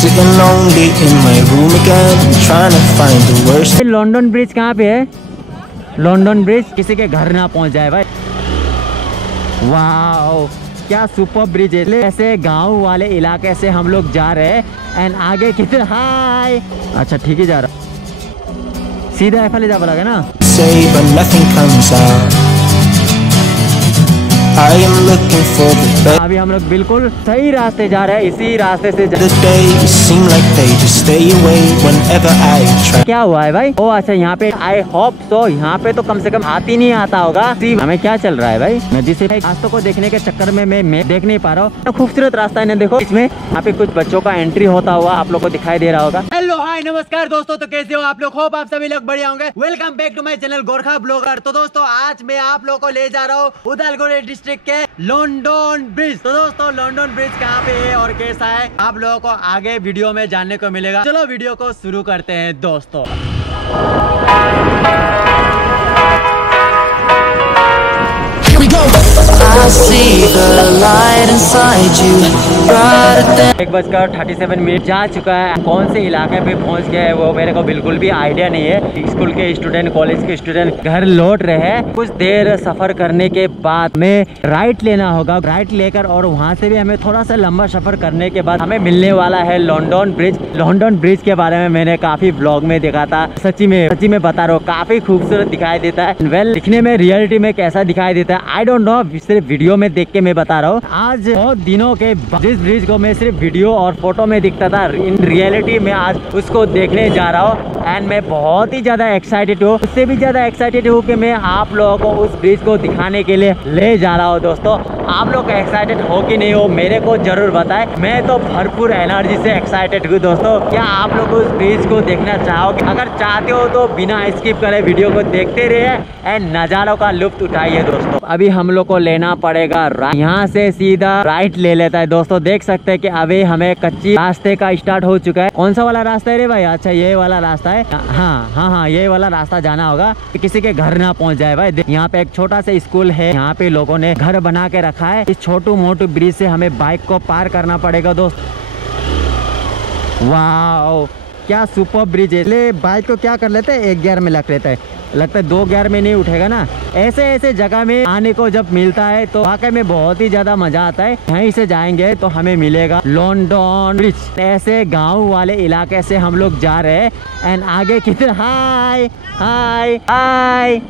Sitting lonely in my room again, trying to find the worst. London bridge कहाँ पे है? London bridge किसी के घर ना पहुँच जाए भाई। वाओ क्या सुपर ब्रिज है। ऐसे गांव वाले इलाके से हम लोग जा रहे हैं एंड आगे किधर हाय। अच्छा ठीक ही जा रहा, सीधा ऐसा ले जा लगा ना। Say but nothing comes out. I am looking for the best. अभी हम लोग बिल्कुल सही रास्ते जा रहे हैं, इसी रास्ते से The days seem like they just stay away whenever I try. क्या हुआ है भाई? ओ अच्छा यहाँ पे आई होप तो यहाँ पे तो कम से कम हाथी नहीं आता होगा। हमें क्या चल रहा है भाई? नदी से रास्तों को देखने के चक्कर में मैं देख नहीं पा रहा हूँ। खूबसूरत रास्ता है ना, देखो इसमें यहाँ पे कुछ बच्चों का एंट्री होता हुआ आप लोग को दिखाई दे रहा होगा। हेलो हाय नमस्कार दोस्तों, तो कैसे हो आप लोग? होप आप सभी लोग बढ़िया होंगे। Welcome back to my channel Gorkha blogger. तो दोस्तों आज मैं आप लोग को ले जा रहा हूँ उदालगुड़ी डिस्ट्रिक्ट के लंदन ब्रिज। तो दोस्तों लंदन ब्रिज कहाँ पे है और कैसा है आप लोगों को आगे वीडियो में जानने को मिलेगा। चलो वीडियो को शुरू करते हैं दोस्तों। एक बजकर 37 जा चुका है। कौन से इलाके पे पहुंच गया है वो मेरे को बिल्कुल भी आइडिया नहीं है। स्कूल के स्टूडेंट, कॉलेज के स्टूडेंट घर लौट रहे हैं। कुछ देर सफर करने के बाद में राइट लेना होगा। राइट लेकर और वहां से भी हमें थोड़ा सा लंबा सफर करने के बाद हमें मिलने वाला है लंदन ब्रिज। लंदन ब्रिज के बारे में मैंने काफी ब्लॉग में देखा था। सच्ची में बता रहा हूँ काफी खूबसूरत दिखाई देता है। वेल दिखने में रियलिटी में कैसा दिखाई देता है आई डोंट नो, सिर्फ वीडियो में देख के मैं बता रहा हूँ। आज बहुत दिनों के जिस ब्रिज को मैं सिर्फ वीडियो और फोटो में दिखता था, इन रियलिटी में आज उसको देखने जा रहा हूँ एंड मैं बहुत ही ज्यादा एक्साइटेड हूँ। उससे भी ज्यादा एक्साइटेड हूँ कि मैं आप लोगों को उस ब्रिज को दिखाने के लिए ले जा रहा हूँ। दोस्तों आप लोग एक्साइटेड हो कि नहीं हो मेरे को जरूर बताएं। मैं तो भरपूर एनर्जी से एक्साइटेड हूँ दोस्तों। क्या आप लोग उस ब्रिज को देखना चाहोगे? अगर चाहते हो तो बिना स्किप करे वीडियो को देखते रहिए एंड नज़ारों का लुत्फ उठाइए दोस्तों। अभी हम लोग को लेना पड़ेगा यहाँ से सीधा राइट ले लेता है दोस्तों। देख सकते हैं कि अभी हमें कच्ची रास्ते का स्टार्ट हो चुका है। कौन सा वाला रास्ता है रे भाई? अच्छा ये वाला रास्ता है। हाँ ये वाला रास्ता जाना होगा, किसी के घर ना पहुंच जाए भाई। यहाँ पे एक छोटा सा स्कूल है, यहाँ पे लोगों ने घर बना के रखा है। इस छोटू मोटू ब्रिज से हमें बाइक को पार करना पड़ेगा दोस्त। वाओ क्या सुपर ब्रिज है। ले बाइक को क्या कर लेते हैं, एक गियर में लग लेता है, लगता है 2 गियर में नहीं उठेगा ना। ऐसे जगह में आने को जब मिलता है तो वाकई में बहुत ही ज्यादा मजा आता है। यहीं से जाएंगे तो हमें मिलेगा लंदन ब्रिज। ऐसे गांव वाले इलाके से हम लोग जा रहे हैं एंड आगे किधर हाय हाय हाय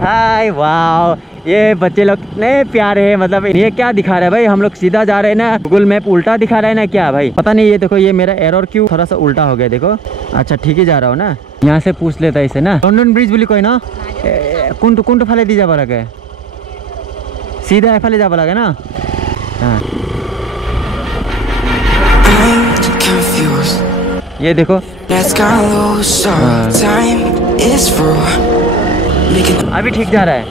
हाय। वाओ ये बच्चे लोग इतने प्यारे हैं। मतलब ये क्या दिखा रहा है भाई? हम लोग सीधा जा रहे हैं ना, गूगल मैप उल्टा दिखा रहा है ना क्या भाई? पता नहीं। ये देखो ये मेरा एरर क्यों थोड़ा सा उल्टा हो गया देखो। अच्छा ठीक ही जा रहा हूँ ना, यहाँ से पूछ लेता है इसे ना। लंदन ब्रिज बोली कोई ना कुंट फाले दी जा लगे, सीधा फाले जा लगे ना। हाँ ये देखो अभी ठीक जा रहा है।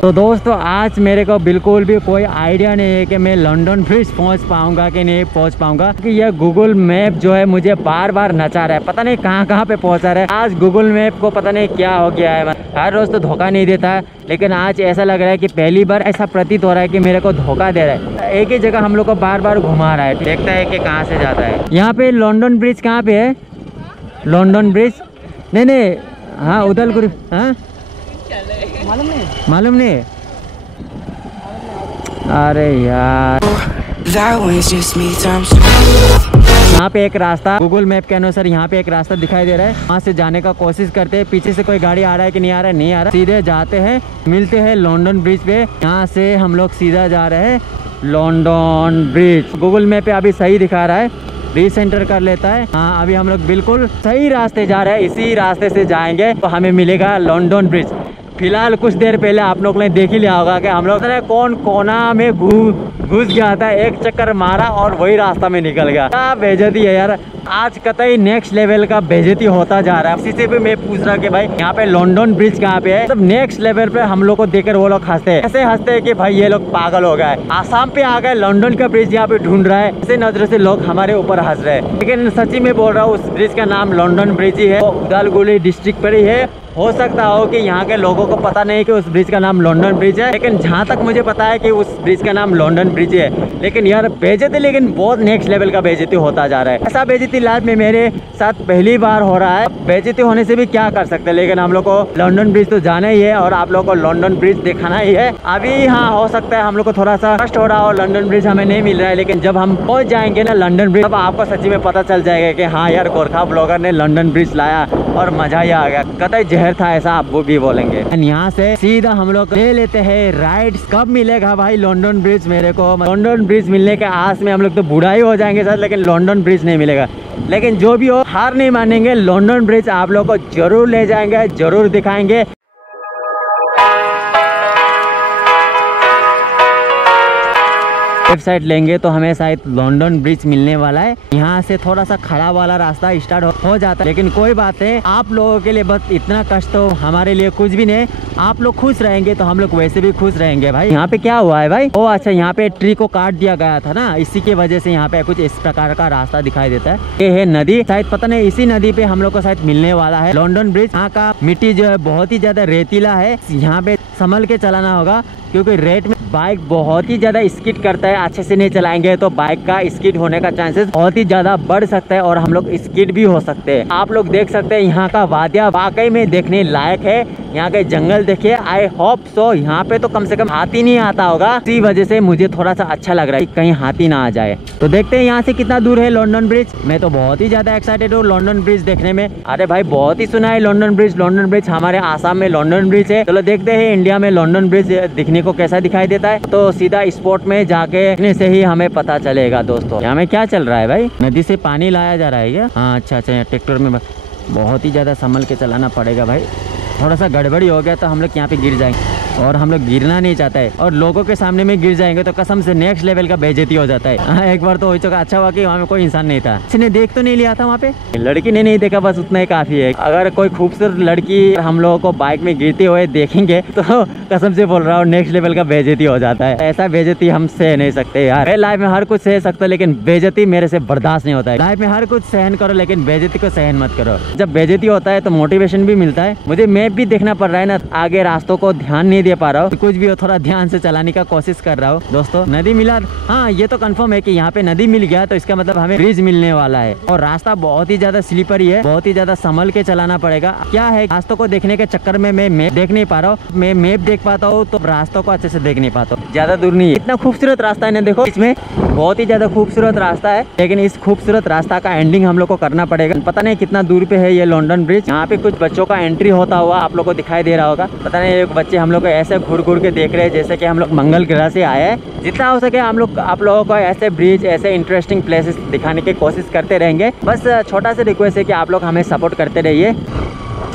तो दोस्तों आज मेरे को बिल्कुल भी कोई आइडिया नहीं है कि मैं लंदन ब्रिज पहुंच पाऊंगा कि नहीं पहुंच पाऊंगा, कि यह गूगल मैप जो है मुझे बार बार नचा रहा है। पता नहीं कहां पे पहुंचा रहा है। आज गूगल मैप को पता नहीं क्या हो गया है। हर रोज तो धोखा नहीं देता है, लेकिन आज ऐसा लग रहा है कि पहली बार ऐसा प्रतीत हो रहा है कि मेरे को धोखा दे रहा है। एक ही जगह हम लोग को बार बार घुमा रहा है। देखता है कि कहाँ से जाता है। यहाँ पे लंदन ब्रिज कहाँ पे है? लंदन ब्रिज नहीं हाँ उदालगुड़ी। हाँ मालूम नहीं। अरे यार यहाँ पे एक रास्ता गूगल मैप के अनुसार यहाँ पे एक रास्ता दिखाई दे रहा है। वहाँ से जाने का कोशिश करते हैं। पीछे से कोई गाड़ी आ रहा है कि नहीं आ रहा है? नहीं आ रहा। सीधे जाते हैं, मिलते हैं लंदन ब्रिज पे। यहाँ से हम लोग सीधा जा रहे हैं लंदन ब्रिज। गूगल मैप पे अभी सही दिखा रहा है, रीसेंटर कर लेता है। हाँ अभी हम लोग बिल्कुल सही रास्ते जा रहे हैं, इसी रास्ते से जाएंगे तो हमें मिलेगा लंदन ब्रिज। फिलहाल कुछ देर पहले आप लोग ने देख ही लिया होगा कि हम लोग कौन कोना में घुस गया था, एक चक्कर मारा और वही रास्ता में निकल गया। क्या बेइज्जती है यार। आज कतई नेक्स्ट लेवल का बेइज्जती होता जा रहा है। किसी से भी मैं पूछ रहा कि भाई यहाँ पे लंदन ब्रिज कहाँ पे है, तब नेक्स्ट लेवल पे हम लोग को देखकर वो लोग हंसते हैं। ऐसे हंसते हैं कि भाई ये लोग पागल हो गए, आसाम पे आ गए, लंदन का ब्रिज यहाँ पे ढूंढ रहा है। ऐसे नजरों से लोग हमारे ऊपर हंस रहे हैं। लेकिन सच्ची में बोल रहा हूँ उस ब्रिज का नाम लंदन ब्रिज ही है। उदालगुड़ी डिस्ट्रिक्ट पर ही है हो सकता हो कि यहाँ के लोगों को पता नहीं कि उस ब्रिज का नाम लंदन ब्रिज है, लेकिन जहाँ तक मुझे पता है कि उस ब्रिज का नाम लंदन ब्रिज है। लेकिन यार बेइज्जती, लेकिन बहुत नेक्स्ट लेवल का बेइज्जती होता जा रहा है। ऐसा बेइज्जती लाइफ में मेरे साथ पहली बार हो रहा है। बेइज्जती होने से भी क्या कर सकते हैं, लेकिन हम लोग को लंदन ब्रिज तो जाना ही है और आप लोग को लंदन ब्रिज दिखाना ही है। अभी हाँ, हो सकता है हम लोग को थोड़ा सा कष्ट हो रहा हो, लंदन ब्रिज हमें नहीं मिल रहा है, लेकिन जब हम पहुंच जाएंगे ना लंदन ब्रिज, तब आपको सच्ची में पता चल जाएगा कि हाँ यार, गोरखा ब्लॉगर ने लंदन ब्रिज लाया और मजा ही आ गया। कतई जहर था ऐसा आप वो भी बोलेंगे। यहाँ से सीधा हम लोग ले लेते हैं राइड। कब मिलेगा भाई लंदन ब्रिज मेरे को? लंदन ब्रिज मिलने के आस में हम लोग तो बूढ़ा ही हो जाएंगे सर, लेकिन लंदन ब्रिज नहीं मिलेगा। लेकिन जो भी हो, हार नहीं मानेंगे, लंदन ब्रिज आप लोग को जरूर ले जाएंगे, जरूर दिखाएंगे। वेबसाइट लेंगे तो हमें शायद लंदन ब्रिज मिलने वाला है। यहाँ से थोड़ा सा खराब वाला रास्ता स्टार्ट हो जाता है, लेकिन कोई बात नहीं, आप लोगों के लिए बस इतना कष्ट तो हमारे लिए कुछ भी नहीं। आप लोग खुश रहेंगे तो हम लोग वैसे भी खुश रहेंगे भाई। यहाँ पे क्या हुआ है भाई? ओ अच्छा, यहाँ पे ट्री को काट दिया गया था ना, इसी की वजह से यहाँ पे कुछ इस प्रकार का रास्ता दिखाई देता है। ये है नदी, शायद पता नहीं इसी नदी पे हम लोग को शायद मिलने वाला है लंदन ब्रिज। यहाँ का मिट्टी जो है बहुत ही ज्यादा रेतीला है, यहाँ पे संभल के चलाना होगा क्योंकि रेट में बाइक बहुत ही ज्यादा स्किड करता है। अच्छे से नहीं चलाएंगे तो बाइक का स्किड होने का चांसेस बहुत ही ज्यादा बढ़ सकता है और हम लोग स्किड भी हो सकते हैं। आप लोग देख सकते हैं यहाँ का वादिया वाकई में देखने लायक है। यहाँ के जंगल देखिए, आई होप सो यहाँ पे तो कम से कम हाथी नहीं आता होगा। इसी वजह से मुझे थोड़ा सा अच्छा लग रहा है कि कहीं हाथी ना आ जाए। तो देखते हैं यहाँ से कितना दूर है लंदन ब्रिज। मैं तो बहुत ही ज्यादा एक्साइटेड हूँ लंदन ब्रिज देखने में। अरे भाई बहुत ही सुना है लंदन ब्रिज। लंदन ब्रिज हमारे आसाम में लंदन ब्रिज है। चलो देखते हैं इंडिया में लंदन ब्रिज दिखने को कैसा दिखाई देता है। तो सीधा स्पॉट में जाके देखने से ही हमें पता चलेगा। दोस्तों यहाँ में क्या चल रहा है भाई? नदी से पानी लाया जा रहा है क्या? हाँ अच्छा अच्छा, ट्रैक्टर में बहुत ही ज्यादा संभल के चलाना पड़ेगा भाई। थोड़ा सा गड़बड़ी हो गया तो हम लोग यहाँ पे गिर जाएंगे और हम लोग गिरना नहीं चाहते है, और लोगों के सामने में गिर जाएंगे तो कसम से नेक्स्ट लेवल का बेइज्जती हो जाता है। एक बार तो हो चुका। अच्छा हुआ कि वहाँ में कोई इंसान नहीं था, किसी ने देख तो नहीं लिया था वहाँ पे। लड़की ने नहीं देखा, बस उतना ही काफी है। अगर कोई खूबसूरत लड़की हम लोगों को बाइक में गिरते हुए देखेंगे तो कसम से बोल रहा हूँ नेक्स्ट लेवल का बेइज्जती हो जाता है। ऐसा बेइज्जती हम सह नहीं सकते यार। मैं लाइफ में हर कुछ सह सकता, लेकिन बेइज्जती मेरे से बर्दाश्त नहीं होता है। लाइफ में हर कुछ सहन करो, लेकिन बेइज्जती को सहन मत करो। जब बेइज्जती होता है तो मोटिवेशन भी मिलता है। मुझे मैप भी देखना पड़ रहा है ना, आगे रास्तों को ध्यान नहीं दे पा रहा हूँ। कुछ भी हो, थोड़ा ध्यान से चलाने का कोशिश कर रहा हूँ। दोस्तों नदी मिला, हाँ ये तो कंफर्म है कि यहाँ पे नदी मिल गया, तो इसका मतलब हमें ब्रिज मिलने वाला है। और रास्ता बहुत ही ज्यादा स्लीपरी है, बहुत ही ज्यादा संभल के चलाना पड़ेगा। क्या है, रास्तों को देखने के चक्कर में मैं मैप देख नहीं पा रहा हूँ। मैं मैप देख पाता हूँ तो रास्तों को अच्छे से देख नहीं पाता हूँ। ज्यादा दूर नहीं है, इतना खूबसूरत रास्ता है ना, देखो इसमें बहुत ही ज्यादा खूबसूरत रास्ता है, लेकिन इस खूबसूरत रास्ता का एंडिंग हम लोग को करना पड़ेगा। पता नहीं कितना दूर पे है ये लंदन ब्रिज। यहाँ पे कुछ बच्चों का एंट्री होता हुआ आप लोग को दिखाई दे रहा होगा। पता नहीं एक बच्चे हम लोग को ऐसे घूर घूर के देख रहे हैं जैसे कि हम लोग मंगल ग्रह से आए हैं। जितना हो सके हम लोग आप लोगों को ऐसे ब्रिज, ऐसे इंटरेस्टिंग प्लेसेस दिखाने की कोशिश करते रहेंगे। बस छोटा सा रिक्वेस्ट है कि आप लोग हमें सपोर्ट करते रहिए।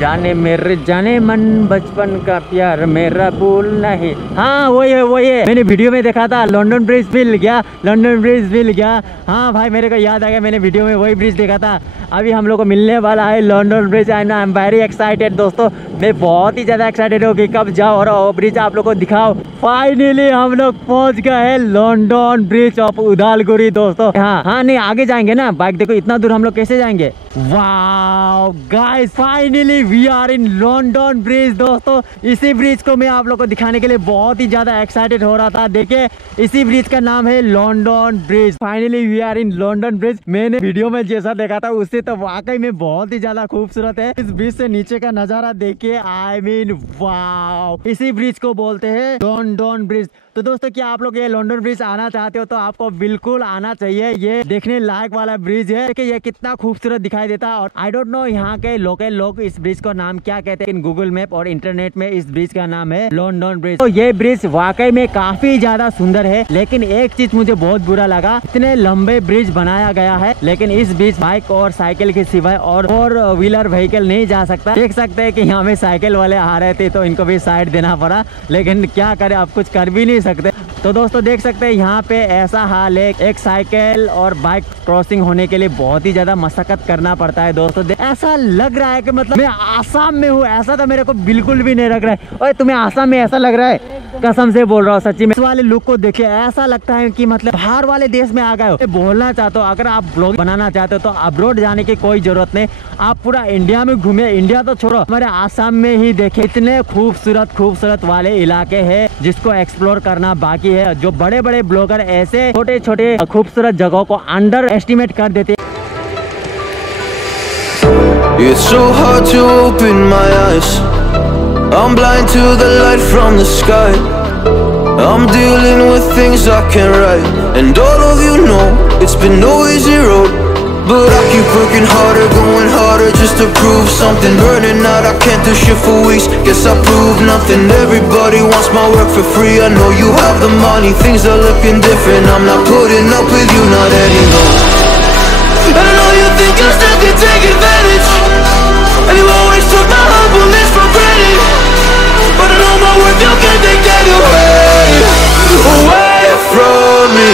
जाने मेरे जाने मन बचपन का प्यार मेरा भूल नहीं। हाँ वही है, मैंने वीडियो में देखा था लंदन ब्रिज मिल गया, लंदन ब्रिज मिल गया। हाँ भाई मेरे को याद आ गया, मैंने वीडियो में वही ब्रिज देखा था। अभी हम लोग को मिलने वाला है London bridge. I am very excited दोस्तों, मैं बहुत ही ज़्यादा एक्साइटेड हूँ कि कब जाओ और वो ब्रिज आप लोग को दिखाओ। फाइनली हम लोग पहुँच गए हैं लंदन ब्रिज ऑफ उदालगुरी दोस्तों। हाँ नहीं आगे जाएंगे ना, बाइक देखो इतना दूर हम लोग कैसे जाएंगे। Wow guys, finally we are in London bridge दोस्तों। इसी ब्रिज को मैं आप लोग को दिखाने के लिए बहुत ही ज्यादा एक्साइटेड हो रहा था। देखिए इसी ब्रिज का नाम है London bridge. Finally we are in London bridge. मैंने वीडियो में जैसा देखा था उससे तो वाकई में बहुत ही ज्यादा खूबसूरत है। इस ब्रिज से नीचे का नजारा देखिए, आई मीन वाओ। इसी ब्रिज को बोलते हैं लंदन ब्रिज। तो दोस्तों क्या आप लोग ये लंदन ब्रिज आना चाहते हो तो आपको बिल्कुल आना चाहिए। ये देखने लायक वाला ब्रिज है कि ये कितना खूबसूरत दिखाई देता है। और आई डोंट नो यहाँ के लोकल लोग इस ब्रिज को नाम क्या कहते हैं। इन गूगल मैप और इंटरनेट में इस ब्रिज का नाम है लंदन ब्रिज। तो ये ब्रिज वाकई में काफी ज्यादा सुंदर है, लेकिन एक चीज मुझे बहुत बुरा लगा, इतने लंबे ब्रिज बनाया गया है लेकिन इस ब्रिज बाइक और साइकिल के सिवाय और 4 व्हीलर व्हीकल नहीं जा सकता। देख सकते हैं कि यहाँ में साइकिल वाले आ रहे थे तो इनको भी साइड देना पड़ा, लेकिन क्या करे, अब कुछ कर भी नहीं सकते। तो दोस्तों देख सकते हैं यहाँ पे ऐसा हाल है, एक साइकिल और बाइक क्रॉसिंग होने के लिए बहुत ही ज्यादा मशक्कत करना पड़ता है दोस्तों। ऐसा लग रहा है कि मतलब मैं आसाम में हूँ, ऐसा तो मेरे को बिल्कुल भी नहीं लग रहा है। ओए तुम्हें आसाम में ऐसा लग रहा है? कसम से बोल रहा हूँ सच्ची में। इस वाले लुक को देखिए, ऐसा लगता है कि मतलब बाहर वाले देश में आ गए हो। बोलना चाहता हूँ, अगर आप ब्लॉग बनाना चाहते हो तो अब्रॉड जाने की कोई जरूरत नहीं, आप पूरा इंडिया में घूमे। इंडिया तो छोड़ो, हमारे आसाम में ही देखे इतने खूबसूरत खूबसूरत वाले इलाके हैं जिसको एक्सप्लोर करना बाकी है। जो बड़े बड़े ब्लॉगर ऐसे छोटे छोटे खूबसूरत जगहों को अंडर एस्टिमेट कर देते। It's so hard to open my eyes. I'm blind to the light from the sky. I'm dealing with things I can't write, and all of you know it's been no easy road. But I keep working harder, going harder just to prove something. Burning out, I can't do shit for weeks. Guess I proved nothing. Everybody wants my work for free. I know you have the money, things are looking different. I'm not putting up with you, not anymore. And I know you think you still can take advantage, and you always took my humbleness for granted. But I know my worth, you can't take that away from me.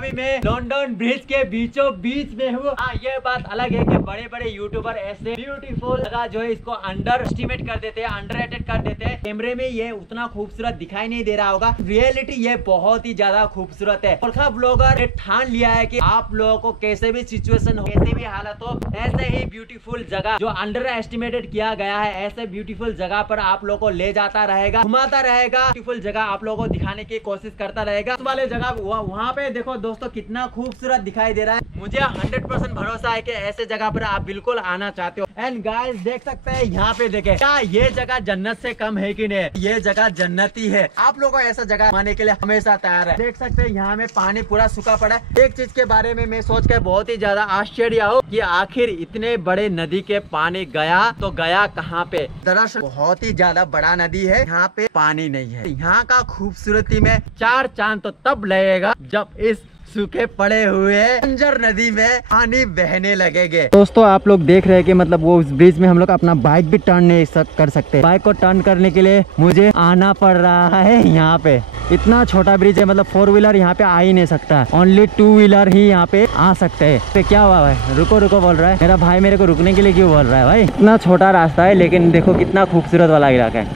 अभी मैं London bridge के बीचों बीच में हूँ। हाँ, ये बात अलग है कि बड़े बड़े यूट्यूबर ऐसे ब्यूटीफुल जगह जो है इसको अंडर एस्टिमेट कर देते हैं, अंडररेटेड कर देते हैं। कैमरे में ये उतना खूबसूरत दिखाई नहीं दे रहा होगा, रियलिटी ये बहुत ही ज्यादा खूबसूरत है। गोरखा ब्लॉगर ने ठान लिया है कि आप लोगों को कैसे भी सिचुएशन हो, कैसे भी हालत हो, ऐसे ही ब्यूटीफुल जगह जो अंडर एस्टिमेटेड किया गया है, ऐसे ब्यूटीफुल जगह पर आप लोगों को ले जाता रहेगा, घुमाता रहेगा, ब्यूटीफुल जगह आप लोगों को दिखाने की कोशिश करता रहेगा। उस वाले जगह वहाँ पे देखो दोस्तों कितना खूबसूरत दिखाई दे रहा है। मुझे 100% भरोसा है कि ऐसे जगह पर आप बिल्कुल आना चाहते हो। एंड गाइस देख सकते हैं यहाँ पे देखे, क्या ये जगह जन्नत से कम है कि नहीं? ये जगह जन्नती है। आप लोगों को ऐसा जगह आने के लिए हमेशा तैयार है। देख सकते हैं यहाँ में पानी पूरा सूखा पड़ा है। एक चीज के बारे में मैं सोच के बहुत ही ज्यादा आश्चर्य हूँ कि आखिर इतने बड़े नदी के पानी गया तो गया कहाँ पे? दरअसल बहुत ही ज्यादा बड़ा नदी है, यहाँ पे पानी नहीं है। यहाँ का खूबसूरती में 4 चांद तो तब लगेगा जब इस सूखे पड़े हुए बंजर नदी में पानी बहने लगेंगे। दोस्तों आप लोग देख रहे हैं कि मतलब वो उस ब्रिज में हम लोग अपना बाइक भी टर्न नहीं कर सकते। बाइक को टर्न करने के लिए मुझे आना पड़ रहा है यहाँ पे। इतना छोटा ब्रिज है, मतलब 4 व्हीलर यहाँ पे आ ही नहीं सकता, ओनली 2 व्हीलर ही यहाँ पे आ सकते हैं। तो क्या हुआ भाई? रुको रुको बोल रहा है मेरा भाई, मेरे को रुकने के लिए क्यों बोल रहा है भाई? इतना छोटा रास्ता है लेकिन देखो कितना खूबसूरत वाला इलाका है।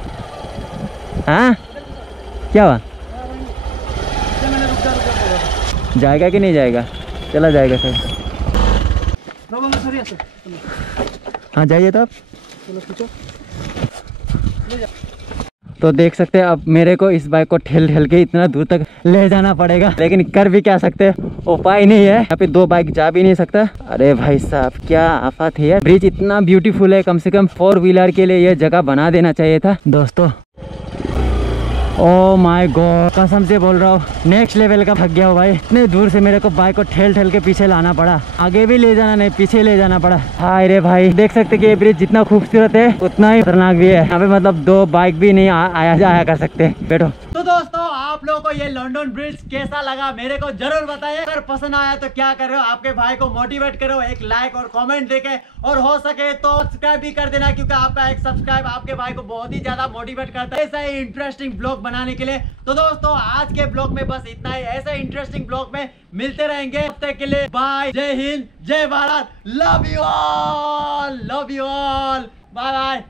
हाँ क्या हुआ? जाएगा कि नहीं जाएगा? चला जाएगा सर। हाँ जाइए तब। तो देख सकते हैं अब मेरे को इस बाइक को ठेल ठेल के इतना दूर तक ले जाना पड़ेगा, लेकिन कर भी क्या सकते हैं, उपाय नहीं है। यहाँ पे 2 बाइक जा भी नहीं सकता। अरे भाई साहब क्या आफत है यार। ब्रिज इतना ब्यूटीफुल है, कम से कम 4 व्हीलर के लिए ये जगह बना देना चाहिए था दोस्तों। ओ माय गॉड, कसम से बोल रहा हूँ नेक्स्ट लेवल का थक गया हूँ भाई। इतने दूर से मेरे को बाइक को ठेल ठेल के पीछे लाना पड़ा, आगे भी ले जाना नहीं पीछे ले जाना पड़ा। हाय रे भाई, देख सकते कि ये ब्रिज जितना खूबसूरत है उतना ही खतरनाक भी है। यहाँ पे मतलब 2 बाइक भी नहीं आया जाया कर सकते। बैठो। तो दोस्तों आप लोगों को ये लंदन ब्रिज कैसा लगा मेरे को जरूर बताइए। अगर पसंद आया तो क्या कर रहे हो, आपके भाई को मोटिवेट करो एक लाइक और कमेंट देके, और हो सके तो सब्सक्राइब भी कर देना, क्योंकि आपका एक सब्सक्राइब आपके भाई को बहुत ही ज्यादा मोटिवेट करता है ऐसा ही इंटरेस्टिंग ब्लॉग बनाने के लिए। तो दोस्तों आज के ब्लॉग में बस इतना ही। ऐसे इंटरेस्टिंग ब्लॉग में मिलते रहेंगे। तब तक के लिए बाय, जय हिंद, जय Bharat, love you all, bye bye.